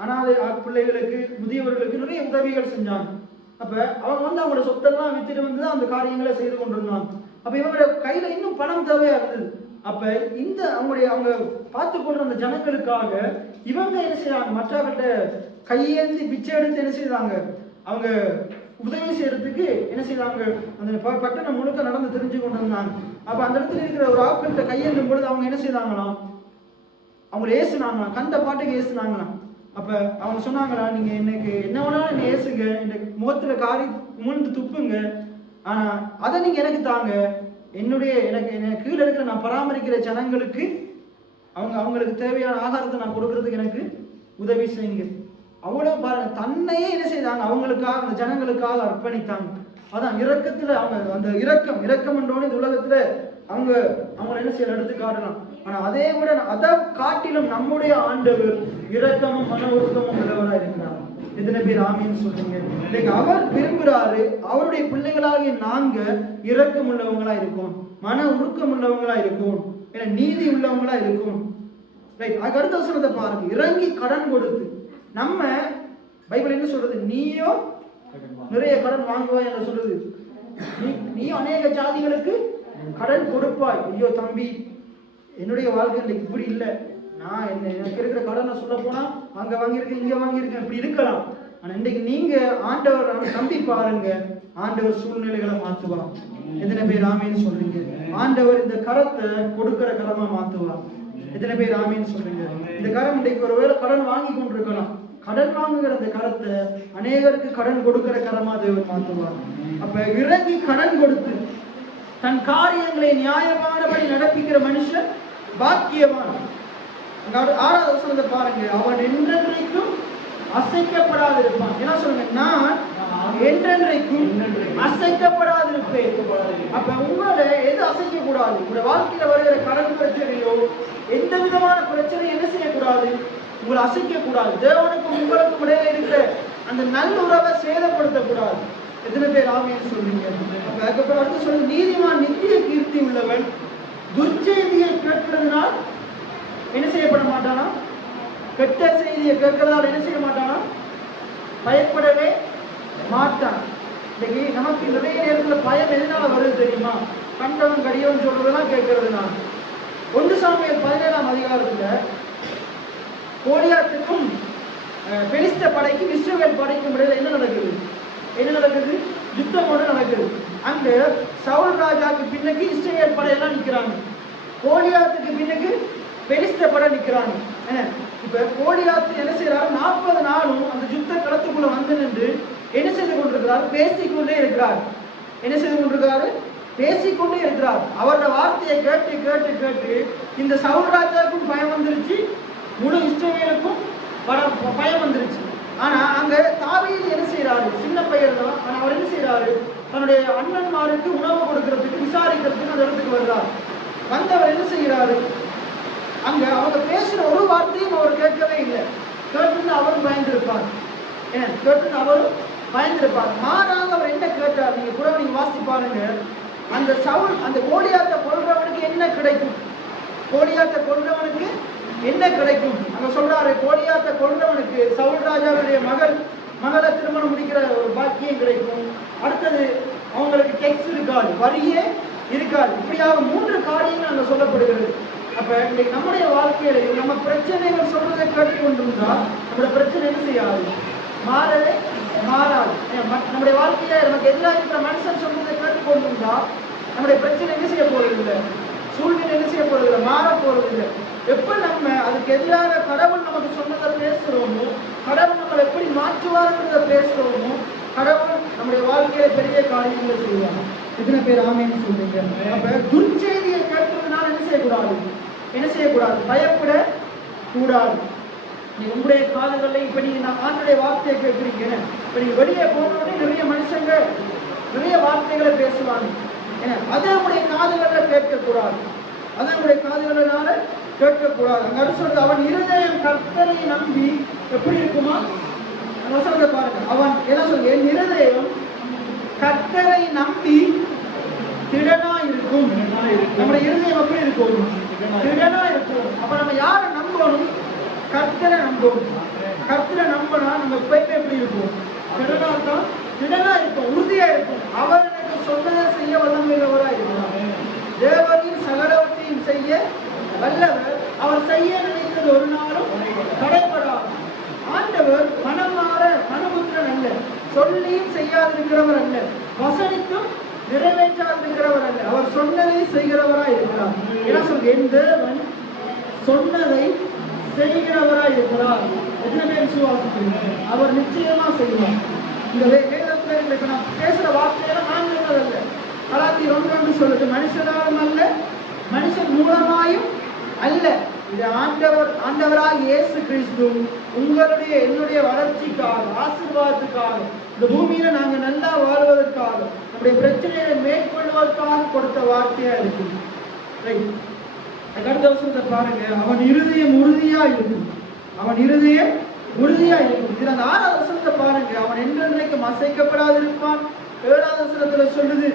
அனாதை பிள்ளைகளுக்கு, முதியவர்களுக்கு நிறைய உதவிகள் செஞ்சாங்க. அப்ப அவங்க அவங்களோட சொத்தெல்லாம் வித்துட்டு வந்து அந்த காரியங்களை செய்து கொண்டிருந்தாங்க. அப்ப இவங்களோட கையில இன்னும் பணம் தேவையா இருந்தது. அப்ப இந்த அவங்க பார்த்து கொள்ற அந்த ஜனங்களுக்காக இவங்க என்ன செய்யறாங்க? மற்றவர்கிட்ட கையேந்தி பிச்சை எடுத்து என்ன செய்யறாங்க? அவங்க உதவி செய்யறதுக்கு என்ன செய்யறாங்க? அந்த பட்டணம் முழுக்க நடந்து தெரிஞ்சு கொண்டு இருந்தாங்க. அப்ப அந்த இடத்துல இருக்கிற ஒரு ஆட்கள்கிட்ட கையேந்தும் பொழுது அவங்க என்ன செய்தாங்களாம்? அவங்களை ஏசுனாங்களாம், கண்ட பாட்டுக்கு ஏசுனாங்களாம். அப்ப அவங்க சொன்னாங்களா, நீங்க எனக்கு என்ன வேணாலும் என்ன ஏசுங்க, எனக்கு முகத்துல காரி உமிழ்ந்து துப்புங்க, ஆனா அதை நீங்க எனக்கு தாங்க. எனக்கு கீழே இருக்கிற நான் பராமரிக்கிற ஜனங்களுக்கு அவங்களுக்கு தேவையான ஆகாரத்தை நான் கொடுக்கறதுக்கு எனக்கு உதவி செய்யுங்க. அவ்வளவு பாருங்க, தன்னையே என்ன செய்தாங்க? அவங்களுக்காக, அந்த ஜனங்களுக்காக அர்ப்பணித்தாங்க. அதான் இரக்கத்துல அவங்க அந்த இரக்கம் என்றோன்னு இந்த உலகத்துல அவங்க என்ன செய்யற எடுத்து காட்டலாம். ஆனா அதே விட அதை காட்டிலும் நம்முடைய ஆண்டவர் இரக்கமும் மன உருக்கமும் உள்ளவராக இருக்கிறார். எத்தனை பேர் ஆமீன்னு சொல்றீங்க? இன்னைக்கு அவர் விரும்புகிறாரு அவருடைய பிள்ளைகளாகிய நாங்க இரக்கம் உள்ளவங்களா இருக்கும், மன உருக்கம் உள்ளவங்களா இருக்கும், ஏன்னா நீதி உள்ளவங்களா இருக்கும். ரைட். அதுக்கு அடுத்த வசனத்தை பாருங்க. இறங்கி கடன் கொடுத்து, நம்ம பைபிள் என்ன சொல்றது? நீயோ நிறைய கடன் வாங்குவாய் என்று சொல்றது. நீ அநேக ஜாதிகளுக்கு கடன் கொடுப்பாய். ஐயோ தம்பி, என்னுடைய வாழ்க்கை இப்படி இல்லை, நான் எனக்கு இருக்கிற கடனை சொல்ல போனா அங்க வாங்கியிருக்கேன், இங்க வாங்கியிருக்கேன், இப்படி இருக்கலாம். ஆனா இன்னைக்கு நீங்க ஆண்டவர் நம்பி பாருங்க, ஆண்டவர் சூழ்நிலைகளை மாற்றுவார். எத்தனை பேர் ஆமீன்னு சொல்றீங்க? ஆண்டவர் இந்த கரத்தை கொடுக்கிற கரமா மாற்றுவார். எத்தனை பேர் ஆமீன்னு சொல்றீங்க? இந்த கரம் இன்னைக்கு ஒருவேளை கடன் வாங்கி கொண்டிருக்கலாம், கடன் வாங்குகிற அந்த கரத்தை அநேகருக்கு கடன் கொடுக்கிற கரமா தேவன் மாற்றுவார். அப்ப இறங்கி கடன் கொடுத்து தன் காரியங்களை நியாயமானபடி நடப்பிக்கிற மனுஷன் பாக்கியவான். 6வது வசனத்தை பாருங்க. அவன் என்றென்றைக்கும் அசைக்கப்படாது இருப்பான். என்ன சொல்லுங்க? நான் என்றென்றைக்கும் அசைக்கப்படாது இருப்பேன். அப்ப உங்களோட எது அசைக்க கூடாது? உங்களோட வாழ்க்கையில வருகிற கடன் பிரச்சனையோ எந்த விதமான பிரச்சனையும் என்ன செய்யக்கூடாது? உங்களை அசைக்க கூடாது. தேவனுக்கும் உங்களுக்கும் இடையில இருக்கிற அந்த நல்லுறவை சேதப்படுத்தக்கூடாது. எத்தனை பேர் ஆமீன்னு சொல்றீங்க? அதுக்கப்புறம் அடுத்து சொல்லுங்க, நீதிமான் நித்திய கீர்த்தி உள்ளவன், துர்ச்செய்தியை கேட்கிறதுனால் என்ன செய்யப்பட மாட்டானா? கெட்ட செய்தியை கேட்கிறதால என்ன செய்ய மாட்டானா? பயப்படவே மாட்டான். இன்னைக்கு நமக்கு நிறைய நேரத்துல பயம் எதனால வருது தெரியுமா? கண்டவன் கடியவன் சொல்றதெல்லாம் கேட்கறதுனால. 1 சாமுவேல் 17ஆம் அதிகாரத்துல கோலியாத்துக்கும் பெலிஸ்த படைக்கும் இஸ்ரவேல் படைக்கும் இடையில என்ன நடக்குது? யுத்தம் ஒன்று நடக்குது. அங்க சவுல் ராஜாக்கு பின்னுக்கு இஸ்ரவேல் படையெல்லாம் நிக்கிறாங்க, கோலியாத்துக்கு பின்னுக்கு பெலிஸ்த படை நிக்கிறாங்க. இப்ப கோலியாத்து என்ன செய்யறாரு? 40 நாளும் அந்த யுத்த களத்துக்குள்ள வந்து நின்று என்ன செய்து கொண்டிருக்கிறார்? பேசிக்கொண்டே இருக்கிறார். என்ன செய்து கொண்டிருக்காரு? பேசிக்கொண்டே இருக்கிறார். அவரோட வார்த்தையை கேட்டு கேட்டு கேட்டு இந்த சவுல் ராஜாவுக்கும் பயம் வந்துருச்சு, முழு இஸ்ரவேலுக்கும் பயம் வந்துருச்சு. ஆனா அங்க தாவீது என்ன செய்யறாரு? சின்ன பையன் தான். ஆனா அவர் என்ன செய்யறாரு? தன்னுடைய அண்ணன்மாருக்கு உணவு கொடுக்கறதுக்கு, விசாரிக்கிறதுக்கு அந்த இடத்துக்கு வர்றார். வந்தவர் என்ன செய்யறாரு? அங்க அவங்க பேசுற ஒரு வார்த்தையும் அவர் கேட்கவே இல்லை. கேட்டு அவரும் பயந்திருப்பார். கேட்டு அவரும் பயந்திருப்பார். மாறாக அவர் என்ன கேட்டார்? நீங்க கூட நீங்க வாசித்து பாருங்க. அந்த சவுல், அந்த கோலியாத்தை கொல்றவனுக்கு என்ன கிடைக்கும்? கோலியாத்தை கொல்றவனுக்கு என்ன கிடைக்கும்? அங்க சொல்றாரு, கோலியாத்தை கொல்றவனுக்கு சவுல் ராஜாவுடைய மகளை திருமணம் முடிக்கிற ஒரு பாக்கியம் கிடைக்கும். அடுத்தது அவங்களுக்கு டெக்ஸ் இருக்காது, வரியே இருக்காது. இப்படியாக 3 காரியங்கள் அங்க சொல்லப்படுகிறது. அப்ப இன்னைக்கு நம்முடைய வாழ்க்கையிலையும் நம்ம பிரச்சனைகள் சொல்றதை கேட்டுக்கொண்டிருந்தா நம்முடைய பிரச்சனை என்ன செய்யாது? மாறவே மாறாது. நம்முடைய வாழ்க்கையில நமக்கு எதிராக இருக்கிற மனுஷன் சொல்றதை கேட்டுக்கொண்டிருந்தா நம்முடைய பிரச்சனை என்ன செய்ய போறது இல்லை, சூழ்நிலை என்ன செய்ய போறது இல்லை, மாற போறது இல்லை. எப்ப நம்ம அதுக்கு எதிராக கடவுள் நமக்கு சொன்னதை பேசுறோமோ, கடவுள் நம்மளை எப்படி மாற்றுவாருன்றத பேசுறோமோ, கடவுள் நம்முடைய வாழ்க்கையில பெரிய காரியங்களை செய்வாங்க. எத்தனை பேர் ஆமேன்னு சொல்றீங்க? அப்ப துர்ச்செய்தியை கேட்கறதுனால என்ன செய்யக்கூடாது? என்ன செய்யக்கூடாது? பயப்பட கூடாது. உங்களுடைய காதுகளில் இப்ப நீங்க நான் ஆண்டுடைய வார்த்தையை கேட்குறீங்க. இப்ப நீங்க வெளியே போனோடனே நிறைய மனுஷங்க நிறைய வார்த்தைகளை பேசுவாங்க. அதை உங்களுடைய காதுகளில் கேட்கக்கூடாது. அதை உங்களுடைய காதுகளினால கேட்கக்கூடாது. அங்க சொல்றது, அவன் இருதயம் கர்த்தரை நம்பி எப்படி இருக்குமா? சொல்றத பாருங்க. அவன் என்ன சொல்ற? என் இருதயம் கர்த்தரை நம்பி திடனா இருக்கும். நம்முடைய இருதயம் எப்படி இருக்கும்? திடனா இருக்கும். அப்ப நம்ம யாரை நம்பணும்? கர்த்தரை நம்பணும். கர்த்தரை நம்பினா நம்ம எப்பயுமே எப்படி இருக்கும்? திடனா இருக்கும், உறுதியா இருக்கும். அவர் எனக்கு சொன்னதை செய்ய வல்லமையுள்ளவரா இருக்கிறார். தேவனின் சகலவற்றையும் செய்ய வல்லவர். அவர் செய்ய நினைத்தது ஒரு நாளும் தடைபடாது. ஆண்டவர் மனமாற மனமுத்திரன் அல்ல, சொல்லியும் செய்யாதிருக்கிறவர் அல்ல, வசனித்தும் நிறைவேற்றாதிருக்கிறவர் அல்ல. அவர் சொன்னதை செய்கிறவராய் இருக்கிறார். என்ன சொல்ற? என் தேவன் சொன்னதை செய்கிறவராய் இருக்கிறார். எத்தனை பேர் விசுவாசிக்கிறீங்க? அவர் நிச்சயமா செய்வார். இந்த வேதத்துல இப்ப நான் பேசுற வார்த்தையெல்லாம் நான் சொன்னதல்ல. கலாத்தியர் 1:2 சொல்லுது, மனுஷனாலும் அல்ல, மனுஷன் மூலமாயும் அல்ல, இது ஆண்டவராக இயேசு கிறிஸ்து உங்களுடைய என்னுடைய வளர்ச்சிக்காக, ஆசீர்வாதத்துக்காக, இந்த பூமியில நாங்க நல்லா வாழ்வதற்காக, நம்முடைய பிரச்சனைகளை மேற்கொள்வதற்காக கொடுத்த வார்த்தையா இருக்கு. அடுத்த வருஷத்தை பாருங்க. அவன் இருதயம் உறுதியா இருக்கும். அவன் இருதயம் உறுதியா இருக்கும். இதுல அந்த 6வது வருஷத்தை பாருங்க. அவன் என்றென்றைக்கும் அசைக்கப்படாது இருப்பான். 7வது வருஷத்துல சொல்லுது,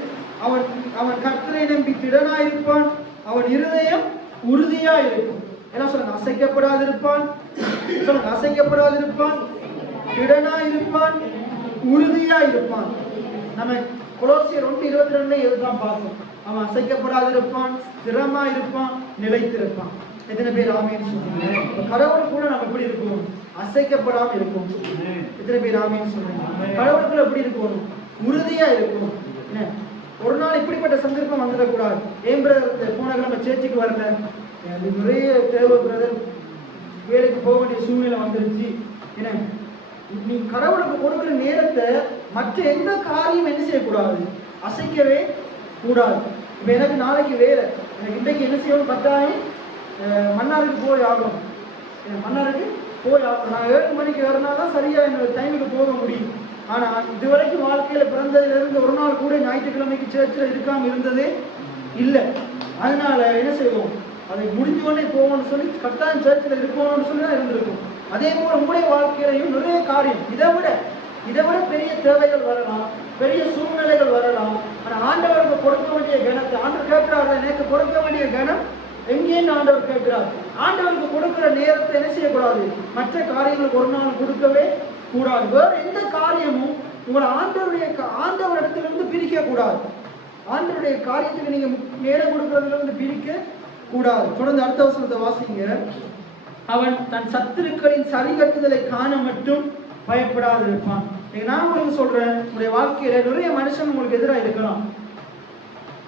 அவன் கர்த்தரை நம்பி திடனா இருப்பான். அவன் இருதயம் உறுதியா இருக்கும். என்ன சொல்லுங்க? அசைக்கப்படாது இருப்பான். சொல்லுங்க, அசைக்கப்படாது இருப்பான், திடனா இருப்பான், உறுதியா இருப்பான். நம்ம கொலோசியர் 1:22 இதுதான் பார்ப்போம். அவன் அசைக்கப்படாது இருப்பான், ஸ்திரமா இருப்பான், நிலைத்திருப்பான். எத்தனை பேர் ஆமேன்னு சொல்றீங்க? கடவுள் கூட நம்ம எப்படி இருக்கணும்? அசைக்கப்படாம இருக்கும். எத்தனை பேர் ஆமேன்னு சொல்றீங்க? கடவுளுக்குள்ள எப்படி இருக்கணும்? உறுதியா இருக்கணும். என்ன ஒரு நாள் இப்படிப்பட்ட சந்தர்ப்பம் வந்துடக்கூடாது. ஏன் பிரதர் போன நம்ம சேர்ச்சிக்கு வரல, நிறைய தேவை பிரதர், வேலைக்கு போக வேண்டிய சூழ்நிலை வந்துருச்சு. என்ன நீ கடவுளுக்கு கொடுக்குற நேரத்தை மற்ற எந்த காரியம் என்ன செய்யக்கூடாது? அசைக்கவே கூடாது. இப்ப எனக்கு நாளைக்கு வேலை, எனக்கு இன்றைக்கு என்ன செய்யணும்? கட்டாயம் மன்னாருக்கு போய் ஆகணும். மன்னாருக்கு போய் ஆகணும். நான் 7 மணிக்கு வரனாதான் சரியா என்னோட டைமுக்கு போக முடியும். ஆனா இதுவரைக்கும் வாழ்க்கையில பிறந்ததிலிருந்து ஒரு நாள் கூட ஞாயிற்றுக்கிழமைக்கு சேர்ச்சில் இருக்காம இருந்ததே இல்லை. அதனால என்ன செய்வோம்? அதை முடிஞ்சோடனே போவோம்னு சொல்லி கட்டாயம் சேர்ச்சில் இருக்கணும்னு சொல்லி தான் இருந்திருக்கும். அதே போல உங்களுடைய வாழ்க்கையிலையும் நிறைய காரியம் இதை விட பெரிய தேவைகள் வரலாம், பெரிய சூழ்நிலைகள் வரலாம். ஆனா ஆண்டவருக்கு கொடுக்க வேண்டிய கணத்தை ஆண்டவர் கேட்கிறாரு. எனக்கு கொடுக்க வேண்டிய கணம் எங்கேன்னு ஆண்டவர் கேட்கிறார். ஆண்டவருக்கு கொடுக்கிற நேரத்தை என்ன செய்யக்கூடாது? மற்ற காரியங்களுக்கு ஒரு நாள் கொடுக்கவே கூடாது. வேற எந்த காரியமும் உங்களை ஆண்டவர் இடத்திலிருந்து பிரிக்க கூடாது. ஆண்டவருடைய காரியத்துக்கு நீங்க நேரம் கொடுக்கறதுல இருந்து பிரிக்க கூடாது. தொடர்ந்து அடுத்த வசனத்தை வாசிங்க. அவன் தன் சத்துருக்களின் சரிகட்டுதலை காண மட்டும் பயப்படாது இருப்பான். நான் உங்களுக்கு சொல்றேன், உங்களுடைய வாழ்க்கையில நிறைய மனுஷன் உங்களுக்கு எதிராக இருக்கலாம்.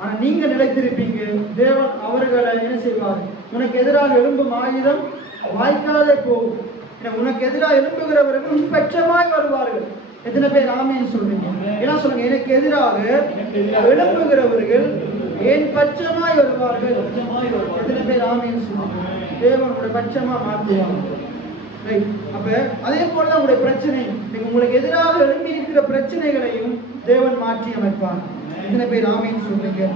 ஆனா நீங்க நிலைத்திருப்பீங்க. தேவன் அவர்களை என்ன செய்வார்? உனக்கு எதிராக எழும்பும் ஆயுதம் வாய்க்காதே போகும். உனக்கு எதிராக எழும்புகிறவர்கள் பெற்றமாய் வருவார்கள். எத்தனை பேர் ஆமேன்னு சொல்றீங்க? ஏன்னா சொல்லுங்க, எனக்கு எதிராக எழுப்புகிறவர்கள் என் பட்சமாய் வருவார்கள். எத்தனை பேர் ஆமேன்னு சொல்லுங்க? தேவனுடைய பட்சமா மாற்றுவாங்க. அப்ப அதே போல உங்களுடைய பிரச்சனை, உங்களுக்கு எதிராக எழும்பி இருக்கிற பிரச்சனைகளையும் தேவன் மாற்றி அமைப்பான். எத்தனை பேர் ஆமேன்னு சொல்றீங்க?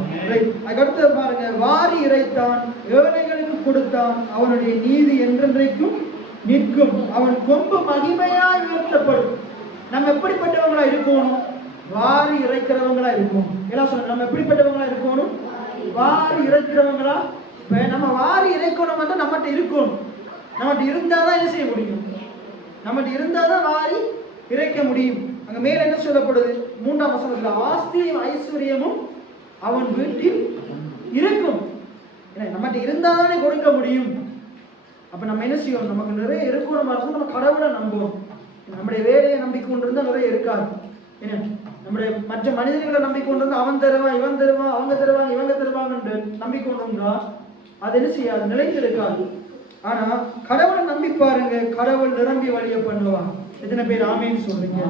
அதுக்கடுத்து பாருங்க, வாரி இறைத்தான், ஏழைகளுக்கு கொடுத்தான், அவனுடைய நீதி என்றென்றைக்கும் நிற்கும், அவன் கொம்பு மகிமையாய் உயர்த்தப்படும். நம்ம எப்படிப்பட்டவங்களா இருக்கணும்? வாரி இறைக்கிறவங்களா இருக்கணும். எல்லாம் சொல்லுங்க, நம்ம எப்படிப்பட்டவங்களா இருக்கணும்? வாரி இறைக்கிறவங்களா. இப்ப நம்ம வாரி இறைக்கணும், நம்மகிட்ட இருக்கணும். நம்மகிட்ட இருந்தாதான் என்ன செய்ய முடியும்? நம்மகிட்ட இருந்தாதான் வாரி இறைக்க முடியும். அங்க மேல என்ன சொல்லப்படுது? 3ஆம் வசனத்துல, ஆஸ்தியும் ஐஸ்வர்யமும் அவன் வீட்டில் இருக்கும். நம்மகிட்ட இருந்தாதானே கொடுக்க முடியும். அப்ப நம்ம என்ன செய்யணும்? நமக்கு நிறைய இருக்கணும். நம்ம கடவுளை நம்புவோம். நம்முடைய வேலையை நம்பிக்கொண்டு இருந்தா நிறைய இருக்காது. என்ன, நம்முடைய மற்ற மனிதர்களை நம்பிக்கொண்டு இருந்தா அவன் தருவான், இவன் தருவான், அவங்க தருவாங்க, இவங்க தருவாங்க நம்பிக்கொண்டு இருந்தா அது என்ன செய்யாது? நிலைத்து இருக்காது. ஆனா கடவுளை நம்பி பாருங்க, கடவுள் நிரம்பி வழிய பண்ணுவான். எத்தனை பேர் ஆமேன்னு சொல்றீங்க?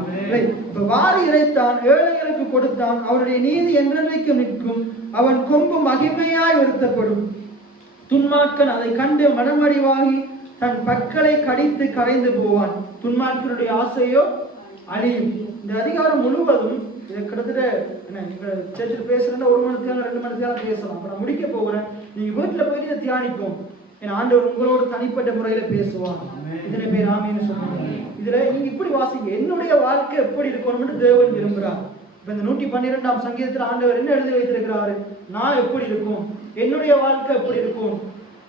இப்ப வாரி இறைத்தான், ஏழைகளுக்கு கொடுத்தான், அவருடைய நீதி என்றென்றைக்கும் நிற்கும், அவன் கொம்பு மகிமையாய் உயர்த்தப்படும். துன்மார்க்கன் அதை கண்டு மனமடிவாகி தன் பற்களை கடித்து கரைந்து போவான். துன்மார்க்கனுடைய ஆசையோ அழியும். இந்த அதிகாரம் முழுவதும் இதை கிட்டத்தட்ட என்ன, நீங்க சேர்ச்சில் பேசுறேன்னா 1 மணி நேரம் 2 மணி நேரம் பேசலாம். அப்ப நான் முடிக்க போகிறேன். நீங்க வீட்டுல போயிட்டு இதை தியானிப்போம். ஏன்னா ஆண்டவர் உங்களோட தனிப்பட்ட முறையில பேசுவான். இத்தனை பேர் ஆமீன்னு சொல்லுவாங்க. இதுல நீங்க இப்படி வாசிங்க, என்னுடைய வாழ்க்கை எப்படி இருக்கணும்னு தேவன் விரும்புறார். இப்ப இந்த 112ஆம் சங்கீதத்துல ஆண்டவர் என்ன எழுதி வைத்திருக்கிறாரு? நான் எப்படி இருக்கும், என்னுடைய வாழ்க்கை எப்படி இருக்கும்,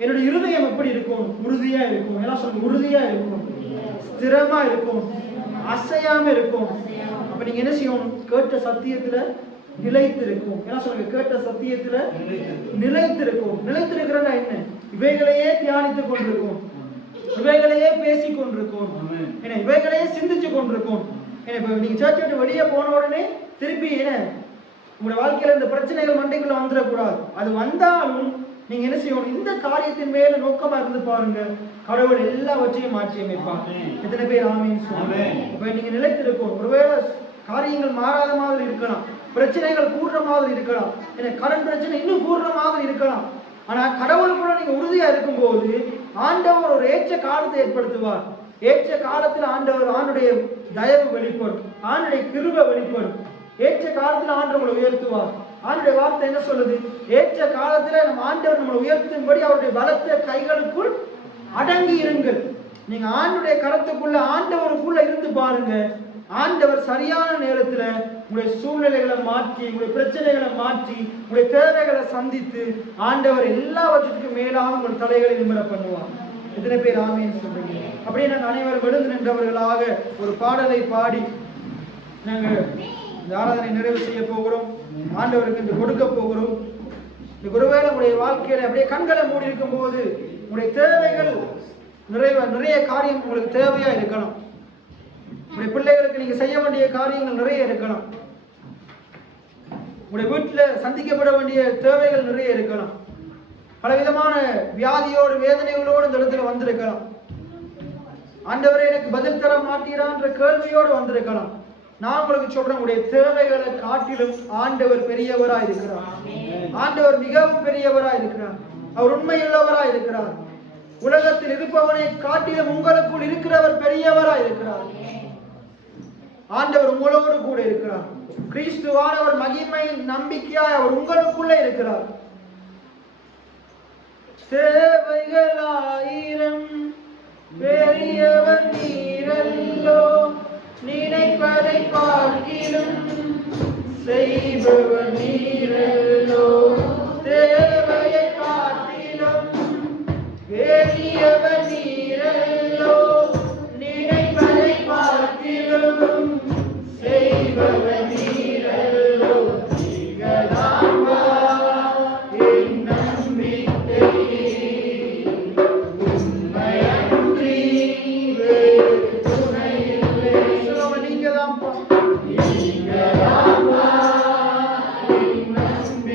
என்னுடைய இருதயம் எப்படி இருக்கும்? உறுதியா இருக்கும். எல்லாம் சொல்லுங்க, உறுதியா இருக்கும், ஸ்திரமா இருக்கும், அசையாம இருக்கும். அப்ப நீங்க என்ன செய்யணும்? கேட்ட சத்தியத்துல நிலைத்து இருக்கும். என்ன சொல்லுங்க? கேட்ட சத்தியத்துல நிலைத்து இருக்கும். நிலைத்து இருக்கிறதா என்ன? இவைகளையே தியானித்துக் கொண்டிருக்கும், இவைகளையே பேசிக் கொண்டிருக்கும், இவைகளையே சிந்திச்சு கொண்டிருக்கும். இப்ப நீங்க சர்ச்சை விட்டு வெளியே போன உடனே திருப்பி என்ன, உங்களுடைய வாழ்க்கையில இந்த பிரச்சனைகள் மண்டைக்குள்ள வந்துடக்கூடாது. அது வந்தாலும் நீங்க என்ன செய்யணும்? இந்த காரியத்தின் மேல நோக்கமா இருந்து பாருங்க, கடவுள் எல்லாவற்றையும் மாற்றி அமைப்பார். எத்தனை பேர் ஆமீன் சொல்லுங்க? இப்ப நீங்க நிலைத்திருக்கும். ஒருவேளை காரியங்கள் மாறாத மாதிரி இருக்கலாம், பிரச்சனைகள் கூடுற மாதிரி இருக்கலாம், கடன் பிரச்சனை இன்னும் கூடுற மாதிரி இருக்கலாம். ஆனா கடவுளுக்குள்ள நீங்க உறுதியா இருக்கும்போது ஆண்டவர் ஒரு ஏற்ற காலத்தை ஏற்படுத்துவார். ஏற்ற காலத்தில் ஆண்டவர் ஆண்டுடைய தயவு வெளிப்படும், ஆண்டுடைய கிருபை வெளிப்படும். ஏற்ற காலத்தில் ஆண்டவரை உயர்த்துவார். ஆண்டுடைய வார்த்தை என்ன சொல்லுது? ஏற்ற காலத்துல நம்ம ஆண்டவர் நம்மளை உயர்த்தும்படி அவருடைய பலத்த கைகளுக்குள் அடங்கி இருங்கள். நீங்க ஆண்டுடைய கரத்துக்குள்ள ஆண்டவருக்குள்ள இருந்து பாருங்க. ஆண்டவர் சரியான நேரத்துல உங்களுடைய சூழ்நிலைகளை மாற்றி, உங்களுடைய பிரச்சனைகளை மாற்றி, உங்களுடைய தேவைகளை சந்தித்து ஆண்டவர் எல்லாவற்றுக்கும் மேலாக உங்கள் தலைகளை நிமிர பண்ணுவார். எத்தனை பேர் ஆமீன் சொல்றீங்க? அப்படியே நாங்கள் அனைவரும் எழுந்து நின்றவர்களாக ஒரு பாடலை பாடி நாங்கள் இந்த ஆராதனை நிறைவு செய்ய போகிறோம். ஆண்டவருக்கு இந்த கொடுக்க போகிறோம். இந்த ஒருவேளை உங்களுடைய வாழ்க்கையில அப்படியே கண்களை மூடி இருக்கும் போது உங்களுடைய தேவைகள் நிறைய காரியம் உங்களுக்கு தேவையா இருக்கலாம். உங்களுடைய பிள்ளைகளுக்கு நீங்க செய்ய வேண்டிய காரியங்கள் நிறைய இருக்கலாம். உங்களுடைய வீட்டுல சந்திக்கப்பட வேண்டிய தேவைகள் நிறைய இருக்கலாம். பலவிதமான வியாதியோடு வேதனைகளோடு இந்த இடத்துல வந்திருக்கலாம். ஆண்டவரே எனக்கு பதில் தர மாட்டீரான்ற கேள்வியோடு வந்திருக்கலாம். நான் உங்களுக்கு சொல்றேன், உங்களுடைய தேவைகளை காட்டிலும் ஆண்டவர் பெரியவராய் இருக்கிறார். ஆண்டவர் மிகவும் பெரியவராய் இருக்கிறார். அவர் உண்மையுள்ளவராய் இருக்கிறார். உலகத்தில் இருப்பவனை காட்டிலும் உங்களுக்குள் இருக்கிறவர் பெரியவராய் இருக்கிறார். ஆண்டவர் உங்களோடு கூட இருக்கிறார். கிறிஸ்துவானவர் மகிமையின் நம்பிக்கையாய் அவர் உங்களுக்குள்ளே இருக்கிறார். தேவைகள் 1000 பெரியவர் நீரல்லோ, நினைப்பதை பார்க்கிலும் செய்பவர் நீரல்லோ. தேவையை காட்டிலும் பெரியவர் நீரல்லோ, நினைப்பதை பார்க்கிலும் செய்பவர் நீரல்லோ. நீங்களாமா என் நம்பிக்கை, உண்மையன்றி வேறு துணை இல்லை. நீங்களாமா என் நம்பிக்கை.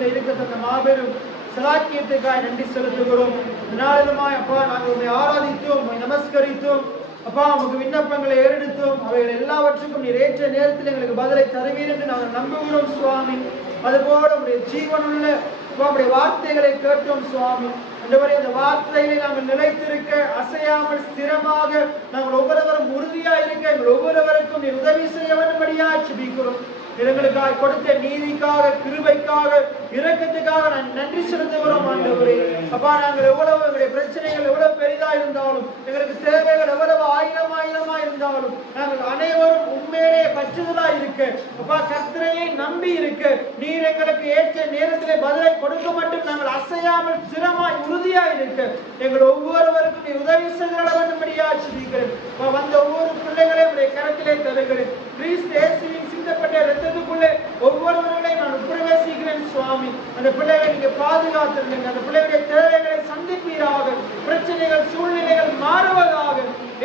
சமூகத்தில் இருக்க தந்த மாபெரும் சலாக்கியத்துக்காக நன்றி செலுத்துகிறோம். நாளிலுமாய் அப்பா நாங்கள் உண்மை ஆராதித்தோம், உண்மை நமஸ்கரித்தோம். அப்பா உங்களுக்கு விண்ணப்பங்களை ஏறெடுத்தோம். அவைகள் எல்லாவற்றுக்கும் நீர் ஏற்ற நேரத்தில் எங்களுக்கு பதிலை தருவீர் என்று நாங்கள் நம்புகிறோம் சுவாமி. அதுபோல உடைய ஜீவனுள்ள உங்களுடைய வார்த்தைகளை கேட்டோம் சுவாமி. அந்தவரை இந்த வார்த்தைகளை நாங்கள் நிலைத்திருக்க, அசையாமல் ஸ்திரமாக நாங்கள் ஒவ்வொருவரும் உறுதியா இருக்க எங்கள் ஒவ்வொருவருக்கும் நீர் உதவி செய்ய வேண்டும்படியா ஜெபிக்கிறோம். எங்களுக்காக கொடுத்த நீதிக்காக, கிருபைக்காக, இரக்கத்துக்காக நான் நன்றி செலுத்துகிறோம் ஆண்டவரே. அப்பா நாங்கள் எவ்வளவு எங்களுடைய பிரச்சனைகள் எவ்வளவு பெரிதா இருந்தாலும், எங்களுக்கு தேவைகள் எவ்வளவு ஆயிரமா இருந்தாலும், நாங்கள் அனைவரும் உண்மையிலே பற்றுதலா இருக்க, அப்பா கர்த்தரையை நம்பி இருக்க, நீர் எங்களுக்கு ஏற்ற நேரத்திலே பதிலை கொடுக்க மட்டும் நாங்கள் அசையாமல் ஸ்திரமாய் உறுதியா இருக்க எங்கள் ஒவ்வொருவருக்கும் நீர் உதவி செய்ய வேண்டும்படியா ஜெபிக்கிறேன். வந்த ஒவ்வொரு பிள்ளைகளையும் உடைய கரத்திலே தருகிறேன். கிறிஸ்து இயேசுவின் சிந்தப்பட்ட இரத்தத்துக்குள்ளே ஒவ்வொருவர்களையும் நான் பிரவேசிக்கிறேன் சுவாமி. அந்த பிள்ளைகளை நீங்க பாதுகாத்துருங்க. அந்த பிள்ளைகளுடைய தேவைகளை சந்திப்பீராக. பிரச்சனைகள் சூழ்நிலைகள் மாறுவதாக,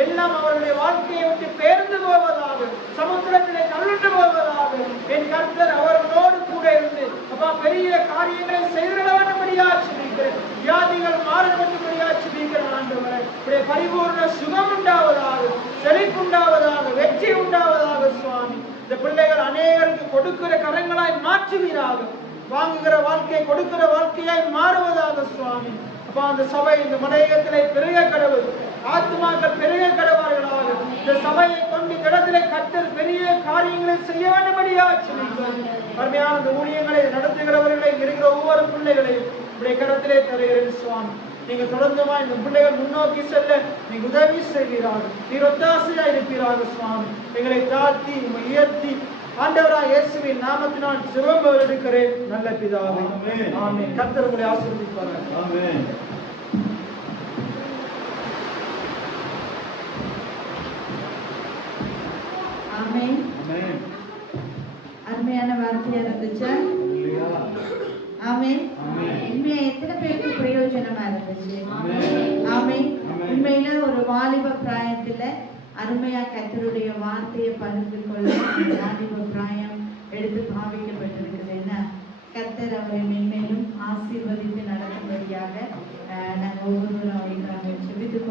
எல்லாம் அவருடைய வாழ்க்கையை விட்டு பேர்ந்து போவதாக, சமுத்திரத்திலே தள்ளுண்டு போவதாக. என் கர்த்தர் அவர்களோடு கூட இருந்து அப்பா பெரிய காரியங்களை செய்திட வேண்டும்படியா ஜெபிக்கிறேன். வியாதிகள் மாற வேண்டும்படியா ஜெபிக்கிறேன் ஆண்டவரே. இப்படி பரிபூர்ண சுகம் உண்டாவதாக, செழிப்புண்டாவதாக, வெற்றி உண்டாவதாக சுவாமி. இந்த பிள்ளைகள் அநேகருக்கு கொடுக்கிற கரங்களாய் மாற்றுவீராக. வாங்குகிற வாழ்க்கை கொடுக்கிற வாழ்க்கையாய் மாறுவதாக சுவாமி. அப்பா அந்த சபை இந்த மலையகத்திலே பெருக கடவுள், ஆத்மாக்கள் பெருக கடவார்களாக. இந்த சபையை கொண்டு இந்த இடத்திலே கர்த்தர் பெரிய காரியங்களை செய்ய வேண்டும்படியா ஜெபிக்கிறேன். அருமையான இந்த ஊழியங்களை நடத்துகிறவர்களை இருக்கிற ஒவ்வொரு பிள்ளைகளையும் இப்படி கரத்திலே தருகிறேன் சுவாமி. நீங்க தொடர்ந்துமா இந்த பிள்ளைகள் முன்னோக்கி செல்ல நீங்க உதவி செய்வீராக. நீர் ஒத்தாசையா இருப்பீராக சுவாமி. எங்களை தாழ்த்தி உயர்த்தி ஆண்டவராய் இயேசுவின் நாமத்தினால் ஜெபம் எடுக்கிறேன் நல்ல பிதாவே. ஆமென். கர்த்தர் உங்களை ஆசீர்வதிப்பாராக. ஆமென். ஆமென். ஆமென். அருமையான வார்த்தையா இருந்துச்சு. ஆமென். உண்மையா எத்தனை பேருக்கு பிரயோஜனமா இருந்துச்சு. ஆமென். உண்மையில ஒரு வாலிப பிராயத்துல அருமையா கர்த்தருடைய வார்த்தையை பகிர்ந்து கொள்ள வாலிப பிராயம் எடுத்து பாவிக்கப்பட்டிருக்குது. என்ன கர்த்தர் அவரை மென்மேலும் ஆசீர்வதித்து நடக்கும்படியாக நாங்கள் ஒவ்வொருவரும் அவரை நாங்கள் செபித்துக்